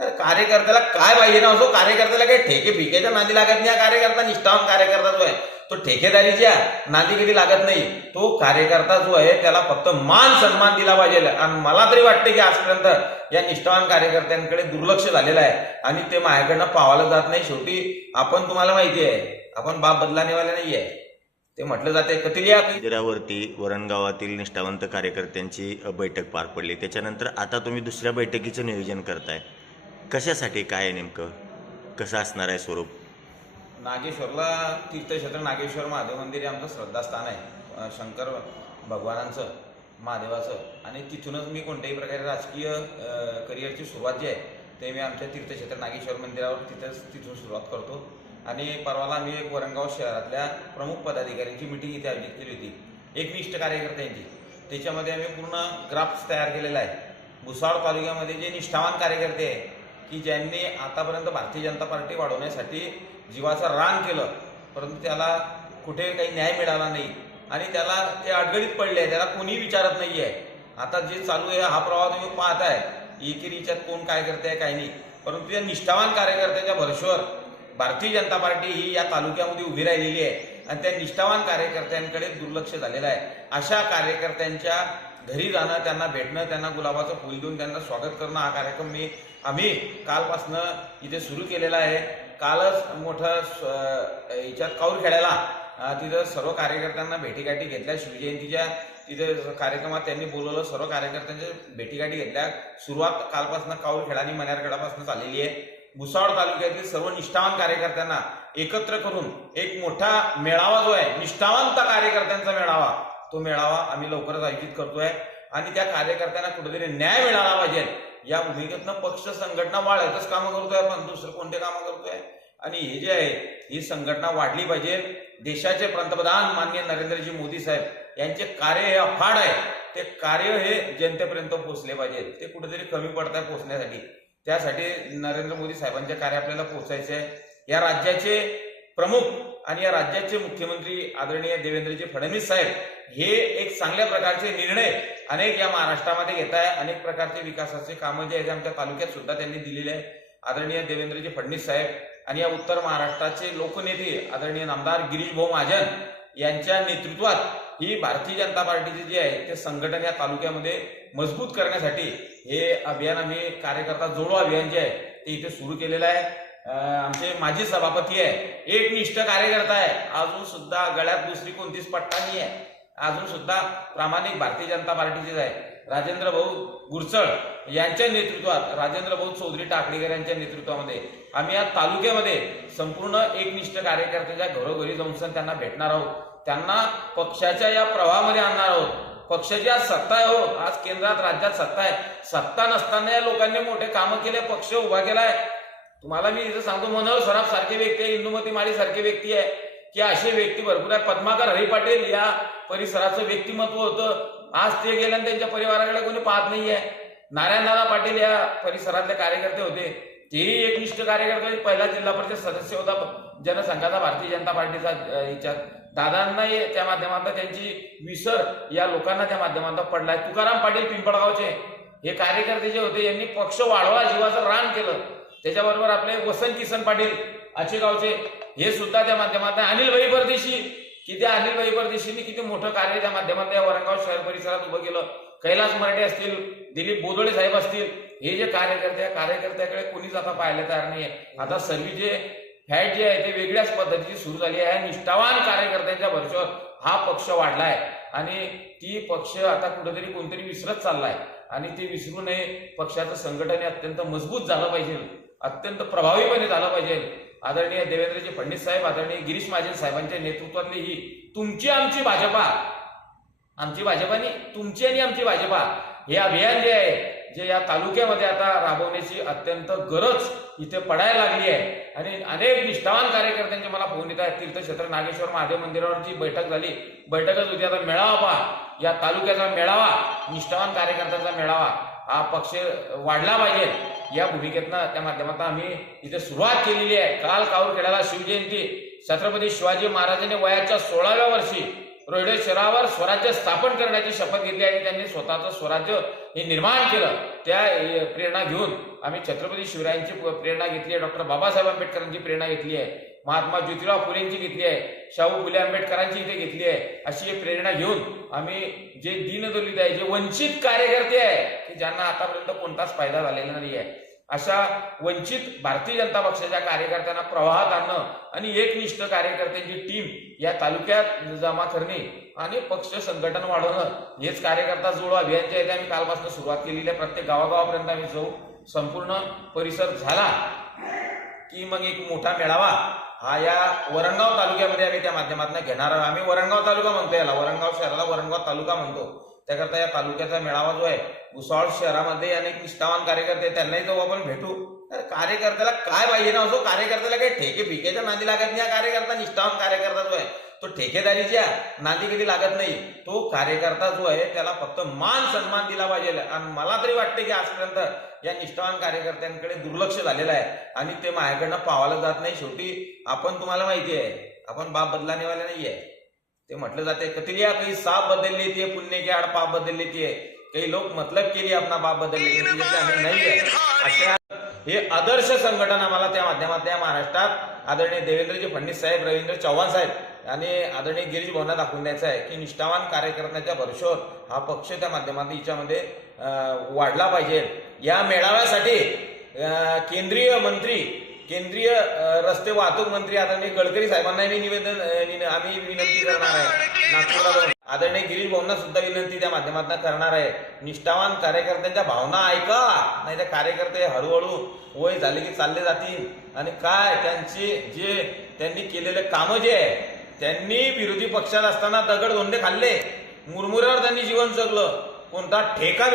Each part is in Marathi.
तर कार्यकर्त्याला काय पाहिजे ना असो, कार्यकर्त्याला काही ठेके फिकेच्या नादी लागत नाही. कार्यकर्ता निष्ठावान कार्यकर्ता जो आहे तो ठेकेदारीच्या नादी कधी लागत नाही. तो कार्यकर्ता जो आहे त्याला फक्त मान सन्मान दिला पाहिजे. आणि मला तरी वाटते की आजपर्यंत या निष्ठावान कार्यकर्त्यांकडे दुर्लक्ष झालेलं आहे आणि ते माझ्याकडनं पावायला जात नाही. शेवटी आपण, तुम्हाला माहिती आहे, आपण बाप बदलानेवाले नाही आहे. ते म्हटलं जाते कतिलिया. मंदिरावरती वरणगावातील निष्ठावंत कार्यकर्त्यांची बैठक पार पडली. त्याच्यानंतर आता तुम्ही दुसऱ्या बैठकीचं नियोजन करताय. कशासाठी, काय आहे नेमकं, कसं असणार आहे स्वरूप? नागेश्वरला तीर्थक्षेत्र नागेश्वर महादेव मंदिर हे आमचं श्रद्धास्थान आहे, शंकर भगवानांचं, महादेवाचं. आणि तिथूनच मी कोणत्याही प्रकारे राजकीय करिअरची सुरुवात जी आहे ते मी आमच्या तीर्थक्षेत्र नागेश्वर मंदिरावर तिथून सुरुवात करतो. आणि परवाला आम्ही एक वरणगाव शहरातल्या प्रमुख पदाधिकाऱ्यांची मिटिंग इथे आयोजित केली होती, एकनिष्ठ कार्यकर्त्यांची. त्याच्यामध्ये आम्ही पूर्ण ग्राफ्स तयार केलेला आहे. भुसावळ तालुक्यामध्ये जे निष्ठावान कार्यकर्ते आहे की ज्यांनी आतापर्यंत भारतीय जनता पार्टी वाढवण्यासाठी जीवाचं रान केलं, परंतु त्याला कुठे काही न्याय मिळाला नाही आणि त्याला ते अडगडीत पडले, त्याला कोणी विचारत नाही आहे. आता जे चालू आहे हा प्रवाह तुम्ही पाहताय, एकेरीच्यात कोण काय करताय काय नाही, परंतु या निष्ठावान कार्यकर्त्याच्या भरवशावर भारतीय जनता पार्टी ही या तालुक्यामध्ये उभी राहिलेली आहे आणि त्या निष्ठावान कार्यकर्त्यांकडे दुर्लक्ष झालेलं आहे. अशा कार्यकर्त्यांच्या घरी जाणं, त्यांना भेटणं, त्यांना गुलाबाचं फूल देऊन त्यांना स्वागत करणं हा कार्यक्रम आम्ही कालपासनं इथे सुरू केलेला आहे. कालच मोठं याच्यात काऊरखेड्याला तिथं सर्व कार्यकर्त्यांना भेटीगाठी घेतल्या. शिवजयंतीच्या तिथे कार्यक्रमात त्यांनी बोलवलं, सर्व कार्यकर्त्यांच्या भेटीगाठी घेतल्या. सुरुवात कालपासनं काऊरखेडा आणि मन्यारखेडापासून चाललेली आहे. भुसावळ तालुक्यातील सर्व निष्ठावान कार्यकर्त्यांना एकत्र करून एक मोठा मेळावा जो आहे, निष्ठावंत कार्यकर्त्यांचा मेळावा, तो मेळावा आम्ही लवकरच आयोजित करतोय. आणि त्या कार्यकर्त्यांना कुठेतरी न्याय मिळाला पाहिजे या भूमिकेतनं पक्ष संघटना वाढतच कामं करतोय, आपण दुसरं कोणते कामं करतोय. आणि हे जे आहे ही संघटना वाढली पाहिजे. देशाचे पंतप्रधान माननीय नरेंद्रजी मोदी साहेब यांचे कार्य हे अफाट आहे. ते कार्य हे जनतेपर्यंत पोहोचले पाहिजे. ते कुठेतरी कमी पडत आहे पोहोचण्यासाठी. त्यासाठी नरेंद्र मोदी साहेबांचे कार्य आपल्याला पोहोचायचे आहे. या राज्याचे प्रमुख आणि या राज्याचे मुख्यमंत्री आदरणीय देवेंद्रजी फडणवीस साहेब हे एक चांगल्या प्रकारचे निर्णय अनेक या महाराष्ट्रामध्ये घेत आहे. अनेक प्रकारचे विकासाचे कामं जे आहेत आमच्या तालुक्यात सुद्धा त्यांनी दिलेले आहे. आदरणीय देवेंद्रजी फडणवीस साहेब आणि या उत्तर महाराष्ट्राचे लोकनेते आदरणीय नामदार गिरीश भाऊ महाजन यांच्या नेतृत्वात ही भारतीय जनता पार्टीची जी आहे ते संघटन या तालुक्यामध्ये मजबूत करण्यासाठी हे अभियान आम्ही कार्यकर्ता जोडो अभियान जे आहे ते इथे सुरू केलेलं आहे. आमचे माजी सभापती आहे, एकनिष्ठ कार्यकर्ता आहे, अजून सुद्धा गळ्यात दुसरी कोणतीच पट्टा नाही आहे, अजून सुद्धा प्रामाणिक भारतीय जनता पार्टीचेच आहे. राजेंद्र भाऊ गुरचळ यांच्या नेतृत्वात, राजेंद्र भाऊ चौधरी टाकळीकर यांच्या नेतृत्वामध्ये आम्ही या तालुक्यामध्ये संपूर्ण एकनिष्ठ कार्यकर्त्याच्या घरोघरी जाऊन त्यांना भेटणार आहोत. त्यांना पक्षाच्या या प्रवाहामध्ये आणणार आहोत. पक्षाची आज सत्ता आहे, हो, आज केंद्रात राज्यात सत्ता आहे. सत्ता नसताना या लोकांनी मोठे कामं केले, पक्ष उभा केलाय. तुम्हाला मी इथं सांगतो, मनोहर सराफ सारखे व्यक्ती आहे, इंदुमती माळी सारखे व्यक्ती आहे की असे व्यक्ती भरपूर आहे. पद्माकर हरी पाटील या परिसराचं व्यक्तिमत्व होतं. आज ते गेल्यानं त्यांच्या परिवाराकडे कोणी पाहत नाहीये. नारायणदादा पाटील या परिसरातले कार्यकर्ते होते, तेही एकनिष्ठ कार्यकर्ते. पहिला जिल्हा परिषद सदस्य होता जनसंघाचा भारतीय जनता पार्टीचा. याच्यात दादांना त्या माध्यमातून त्यांची विसर या लोकांना त्या माध्यमातून पडलाय. तुकाराम पाटील पिंपळगावचे हे कार्यकर्ते जे होते यांनी पक्ष वाढवा, जीवाचं रान केलं. त्याच्याबरोबर आपले वसंत किसन पाटील आचेगावचे हे सुद्धा त्या माध्यमातून. अनिलभाई परदेशी, की त्या अनिलभाई परदेशींनी किती मोठं कार्य त्या माध्यमातून या वरणगाव शहर परिसरात उभं केलं. कैलास मराठे असतील, दिलीप बोदोळे साहेब असतील, हे जे कार्यकर्त्याकडे कोणीच आता पाहायला तयार नाहीये. आता सर्वी जे फॅट जे आहे ते वेगळ्याच पद्धतीची सुरू झाली आहे. निष्ठावान कार्यकर्त्यांच्या भरवशावर हा पक्ष वाढलाय आणि ती पक्ष आता कुठेतरी कोणतरी विसरत चाललाय आणि ते विसरू नये. पक्षाचं संघटन हे अत्यंत मजबूत झालं पाहिजे, अत्यंत प्रभावीपणे झालं पाहिजे. आदरणीय देवेंद्रजी फडणवीस साहेब, आदरणीय गिरीश महाजन साहेबांच्या नेतृत्वातली ही तुमची आमची भाजपा, आमची भाजपानी तुमची आणि आमची भाजपा हे अभियान जे आहे जे या तालुक्यामध्ये आता राबवण्याची अत्यंत गरज इथे पडायला लागली आहे. आणि अनेक निष्ठावान कार्यकर्त्यांचे मला फोन येत आहेत. तीर्थक्षेत्र नागेश्वर महादेव मंदिरावर जी बैठक झाली, बैठकच होती, आता मेळावा पहा, या तालुक्याचा मेळावा, निष्ठावान कार्यकर्त्यांचा मेळावा, हा पक्ष वाढला पाहिजे या भूमिकेतनं त्या माध्यमातून आम्ही इथे सुरुवात केलेली आहे. काल काऊरखेड्याला शिवजयंती, छत्रपती शिवाजी महाराजांनी वयाच्या 16व्या वर्षी रोहिडे शहरावर स्वराज्य स्थापन करण्याची शपथ घेतली आणि त्यांनी स्वतःचं स्वराज्य हे निर्माण केलं. त्या प्रेरणा घेऊन आम्ही छत्रपती शिवरायांची प्रेरणा घेतली आहे, डॉक्टर बाबासाहेब आंबेडकरांची प्रेरणा घेतली आहे, महात्मा ज्योतिराव फुलेंची घेतली आहे, शाहू फुले आंबेडकरांची इथे घेतली आहे. अशी एक प्रेरणा घेऊन आम्ही जे दीनदलित आहे, जे वंचित कार्यकर्ते आहे की ज्यांना आतापर्यंत कोणताच फायदा झालेला नाही आहे, अशा वंचित भारतीय जनता पक्षाच्या कार्यकर्त्यांना प्रवाहात आणणं आणि एकनिष्ठ कार्यकर्त्यांची टीम या तालुक्यात जमा करणे आणि पक्ष संघटन वाढवणं हेच कार्यकर्ता जोडो अभियानचे आहे. आम्ही कालपासून सुरुवात केलेली आहे. प्रत्येक गावागावापर्यंत आम्ही जाऊ. संपूर्ण परिसर झाला की मग एक मोठा मेळावा हा या वरणगाव तालुक्यामध्ये आम्ही त्या माध्यमातून घेणार आहोत. आम्ही वरणगाव तालुका म्हणतो, याला वरणगाव शहराला वरणगाव तालुका म्हणतो. त्याकरता या तालुक्याचा मेळावा जो आहे भुसावळ शहरामध्ये अनेक निष्ठावान कार्यकर्ते त्यांनाही जाऊ आपण भेटू. तर कार्यकर्त्याला काय पाहिजे ना, असो कार्यकर्त्याला काही ठेके फिकेच्या नादी लागत नाही. हा कार्यकर्ता निष्ठावान कार्यकर्ता जो आहे तो ठेकेदारीच्या नादी कधी लागत नाही. तो कार्यकर्ता जो आहे त्याला फक्त मान सन्मान दिला पाहिजे. आणि मला तरी वाटते की आजपर्यंत या निष्ठावान कार्यकर्त्यांकडे दुर्लक्ष झालेलं आहे आणि ते माझ्याकडनं पावायला जात नाही. शेवटी आपण तुम्हाला माहिती आहे आपण बाप बदलानेवाले नाहीये. ते म्हटलं जाते कतिलिया काही साप बदल लेती है, पुण्य के आड पाप बदल लेती है. काही लोक मतलब के लिए अपना बाप बदल लेते आम्ही नाहीये. अशा हे आदर्श संघटन आम्हाला त्या माध्यमात या महाराष्ट्रात आदरणीय देवेंद्रजी फडणवीस साहेब, रवींद्र चव्हाण साहेब आणि आदरणीय गिरीश भाऊंना दाखवून द्यायचं आहे की निष्ठावान कार्यकर्त्यांच्या भरोश्यावर हा पक्ष त्या माध्यमातून हिच्यामध्ये वाढला पाहिजे. या मेळाव्यासाठी केंद्रीय मंत्री, केंद्रीय रस्ते वाहतूक मंत्री आदरणीय गडकरी साहेबांना आम्ही विनंती करणार आहे. नागपूरला आदरणीय गिरीश भाऊंना सुद्धा विनंती त्या माध्यमातून करणार आहे. निष्ठावान कार्यकर्त्यांच्या भावना ऐका, नाही तर कार्यकर्ते हळूहळू वय झाले की चालले जातील. आणि काय त्यांनी केलेले कामं जे आहे, त्यांनी विरोधी पक्षात असताना दगड-धोंडे खाल्ले, मुरमुऱ्यावर त्यांनी जीवन जगलं. कोणता ठेका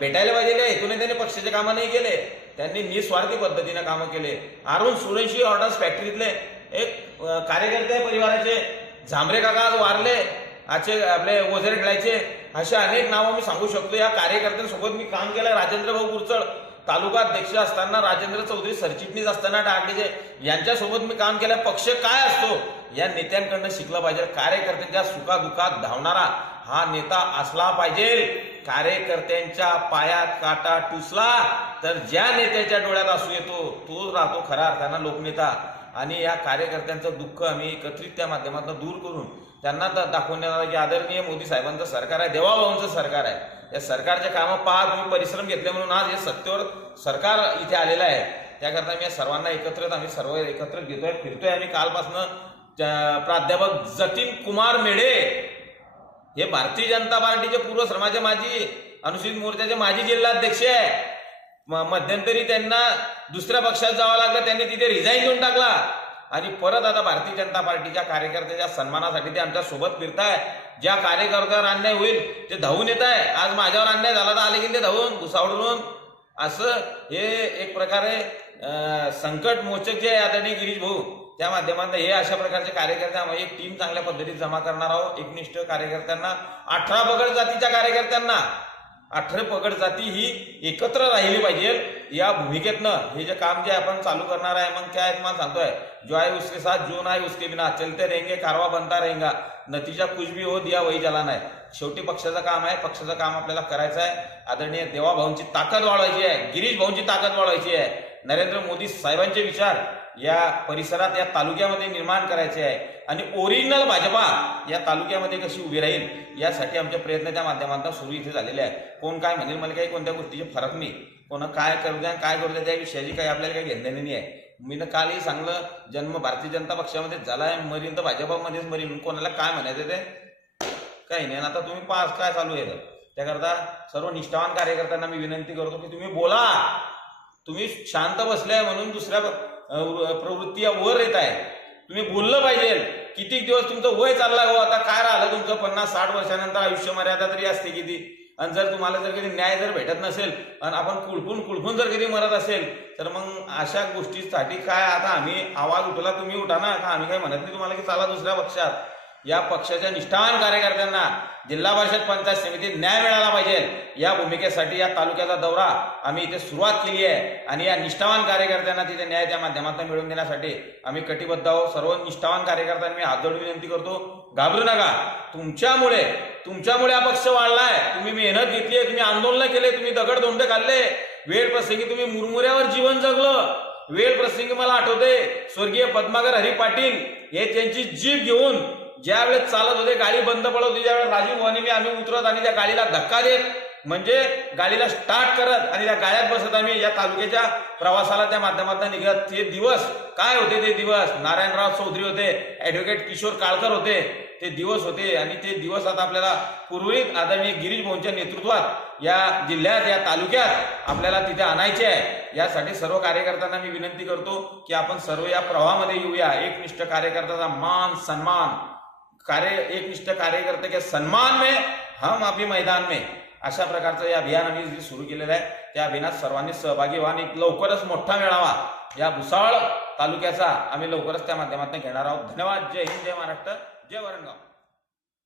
भेटायला पाहिजे हेतूने त्यांनी पक्षाचे कामं नाही केले. त्यांनी निस्वार्थी पद्धतीने कामं केले. अरुण सुरंशी ऑर्डर्स फॅक्टरीतले एक कार्यकर्ते परिवाराचे झांबरे काका आज वारले, आपले ओझरे खेळायचे, असे अनेक नावं मी सांगू शकतो. या कार्यकर्त्यांसोबत मी काम केलं. राजेंद्र भाऊ गुरचळ तालुका अध्यक्ष असताना, राजेंद्र चौधरी सरचिटणीस असताना टाकलेचे, यांच्यासोबत मी काम केलं. पक्ष काय असतो या नेत्यांकडनं शिकलं पाहिजे. कार्यकर्त्यांच्या सुखादुखात धावणारा हा नेता असला पाहिजे. कार्यकर्त्यांच्या पायात काटा टुसला तर ज्या नेत्याच्या डोळ्यात असू येतो तो राहतो खरा अर्थानं लोकनेता. आणि या कार्यकर्त्यांचं दुःख आम्ही एकत्रित त्या माध्यमातून दूर करून त्यांना दाखवण्यात की आदरणीय मोदी साहेबांचं सरकार आहे, देवाभाऊंचं सरकार आहे. या सरकारचे कामं पहा, तुम्ही परिश्रम घेतले म्हणून आज हे सत्तेवर सरकार इथे आलेलं आहे. त्याकरता मी या सर्वांना आम्ही सर्व एकत्र घेतोय, फिरतोय. आम्ही कालपासून प्राध्यापक जतीन कुमार मेढे हे भारतीय जनता पार्टीचे पूर्व श्रमाचे माजी, अनुसूचित मोर्चाचे माजी जिल्हाध्यक्ष आहे. मध्यंतरी त्यांना दुसऱ्या पक्षात जावं लागलं, त्यांनी तिथे रिझाईन देऊन टाकला आणि परत आता भारतीय जनता पार्टीच्या कार्यकर्त्याच्या सन्मानासाठी ते आमच्या सोबत फिरताय. ज्या कार्यकर्त्यावर अन्याय होईल ते धावून येत आहे. आज माझ्यावर अन्याय झाला तर आले की ते धावून भुसावळून. असं हे एक प्रकारे संकट मोचक जे आहे आदरणीय गिरीश भाऊ, त्या माध्यमातून हे अशा प्रकारचे कार्यकर्ते आम्ही एक टीम चांगल्या पद्धतीत जमा करणार आहोत. एकनिष्ठ कार्यकर्त्यांना, 18 पगड जातीच्या कार्यकर्त्यांना, 18 पगड जाती ही एकत्र राहिली पाहिजे. या भूमिकेतनं हे जे काम जे आपण चालू करणार आहे, मग क्या तुम्हाला सांगतोय, जो आहे उसके साथ जो नाही उसके बिना, चलते रहेंगे कारवा बनता रहेगा, नतीजा कुछ भी हो दिया वही जलाना आहे. शेवटी पक्षाचं काम आहे, पक्षाचं काम आपल्याला करायचं आहे. आदरणीय देवाभाऊंची ताकद वाढवायची आहे, गिरीश भाऊंची ताकद वाढवायची आहे. नरेंद्र मोदी साहेबांचे विचार या परिसरात, या तालुक्यामध्ये निर्माण करायचे आहे आणि ओरिजिनल भाजपा या तालुक्यामध्ये कशी उभी राहील यासाठी आमचे प्रयत्न त्या माध्यमातून सुरू इथे झालेले आहे. कोण काय म्हणेल मला काही कोणत्या गोष्टीचे फरक नाही. कोण काय करू द्या काय करू द्या त्या विषयाची काही आपल्याला काही घेणं नाही आहे. मी कालही सांगलं, जन्म भारतीय जनता पक्षामध्ये झाला आहे, मरीन तर भाजपामध्येच मरीन. कोणाला काय म्हणायचं ते काही नाही. आता तुम्ही पास काय चालू आहे त्याकरता सर्व निष्ठावान कार्यकर्त्यांना मी विनंती करतो की तुम्ही बोला. तुम्ही शांत बसलाय म्हणून दुसऱ्या प्रवृत्ती वर येत आहे. तुम्ही बोललं पाहिजे. किती दिवस तुमचं वय चाललंय हो, आता काय राहिलं तुमचं 50-60 वर्षानंतर आयुष्य मर्यादा तरी असते किती. आणि जर तुम्हाला जर कधी न्याय जर भेटत नसेल आणि आपण कुळपून जर कधी मरत असेल तर मग अशा गोष्टीसाठी काय आता आम्ही आवाज उठला, तुम्ही उठा ना. का आम्ही काही म्हणत नाही तुम्हाला की चला दुसऱ्या पक्षात. या पक्षाच्या निष्ठावान कार्यकर्त्यांना जिल्हा परिषद पंचायत समितीत न्याय मिळाला पाहिजे. या भूमिकेसाठी या तालुक्याचा दौरा आम्ही इथे सुरुवात केली आहे आणि या निष्ठावान कार्यकर्त्यांना तिथे न्याय त्या माध्यमातून मिळवून देण्यासाठी आम्ही कटिबद्ध आहोत. सर्व निष्ठावान कार्यकर्त्यांना मी हात जोडून विनंती करतो, घाबरू नका. तुमच्यामुळे हा पक्ष वाढलाय. तुम्ही मेहनत घेतली, तुम्ही आंदोलन केले, तुम्ही दगड-धोंडे खाल्ले, वेळ प्रसंगी तुम्ही मुरमुऱ्यावर जीवन जगलं. वेळ प्रसंगी मला आठवते स्वर्गीय पद्माकर हरी पाटील हे त्यांची जीप घेऊन ज्या वेळेस चालत होते, गाडी बंद पडत होती, त्यावेळेस राजीव मोहनेमी आम्ही उतरत आणि त्या गाडीला धक्का देत, म्हणजे गाडीला स्टार्ट करत आणि त्या गाड्यात बसत आम्ही या तालुक्याच्या प्रवासाला त्या माध्यमातून निघत. ते दिवस काय होते, ते दिवस नारायणराव चौधरी होते, ऍडव्होकेट किशोर काळकर होते, ते दिवस होते. आणि ते दिवस आता आपल्याला पूर्वीत आदरणीय गिरीश भाऊंच्या नेतृत्वात या जिल्ह्यात, या तालुक्यात आपल्याला तिथे आणायचे आहे. यासाठी सर्व कार्यकर्त्यांना मी विनंती करतो की आपण सर्व या प्रवाहामध्ये येऊया. एकनिष्ठ कार्यकर्त्याचा मान सन्मान, एकनिष्ठ कार्यकर्ते के सम्मान में हम अभी मैदान में, अशा प्रकारचं हे अभियान आम्ही जे सुरू केलेलं आहे त्या अभियानात सर्वांनी सहभागी व्हा आणि लवकरच मोठा मेळावा या भुसावळ तालुक्याचा आम्ही लवकरच त्या माध्यमातून घेणार आहोत. धन्यवाद. जय हिंद, जय महाराष्ट्र, जय वरणगाव.